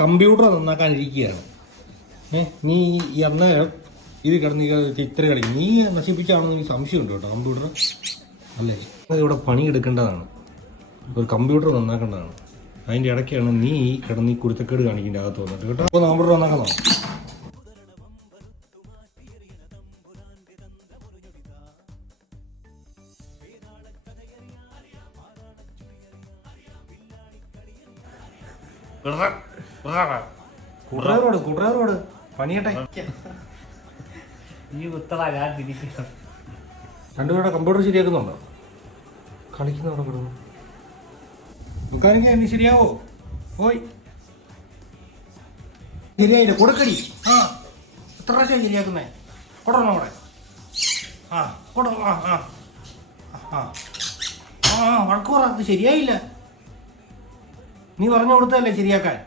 Computer നന്നാക്കാനിരിക്കുകയാണ്. നീ ഈ അന്നേരം ഇത് കിടന്ന് ഇത്ര കളിക്കും. നീ നശിപ്പിച്ചാണെന്ന് എനിക്ക് സംശയമുണ്ട് കേട്ടോ. കമ്പ്യൂട്ടർ അല്ലേ, ഇവിടെ പണിയെടുക്കേണ്ടതാണ്, ഒരു കമ്പ്യൂട്ടർ നന്നാക്കേണ്ടതാണ്. അതിൻ്റെ ഇടയ്ക്കാണ് നീ കിടന്ന് ഈ കുരുത്തക്കേട് കാണിക്കേണ്ട അകത്ത് വന്നിട്ട് കേട്ടോ. അപ്പോൾ കമ്പ്യൂട്ടർ നന്നാക്കണം. കുട്ടറോട് പണിയട്ടെ. രണ്ടുപേരുടെ കമ്പ്യൂട്ടർ ശരിയാക്കുന്നുണ്ടോ? കളിക്കുന്നവിടെ കിടന്നു നോക്കാനെങ്കിൽ ശരിയാവോ? പോയി ശരിയായില്ല, കൊടുക്കടി. ആ എത്ര പ്രാവശ്യം ശരിയാക്കുന്നേ? കൊടണോ അവിടെ? ആ കൊട. ആ ആ ആ ആ വഴക്ക് പറ. അത് ശരിയായില്ല. നീ പറഞ്ഞു കൊടുത്തതല്ലേ ശരിയാക്കാൻ.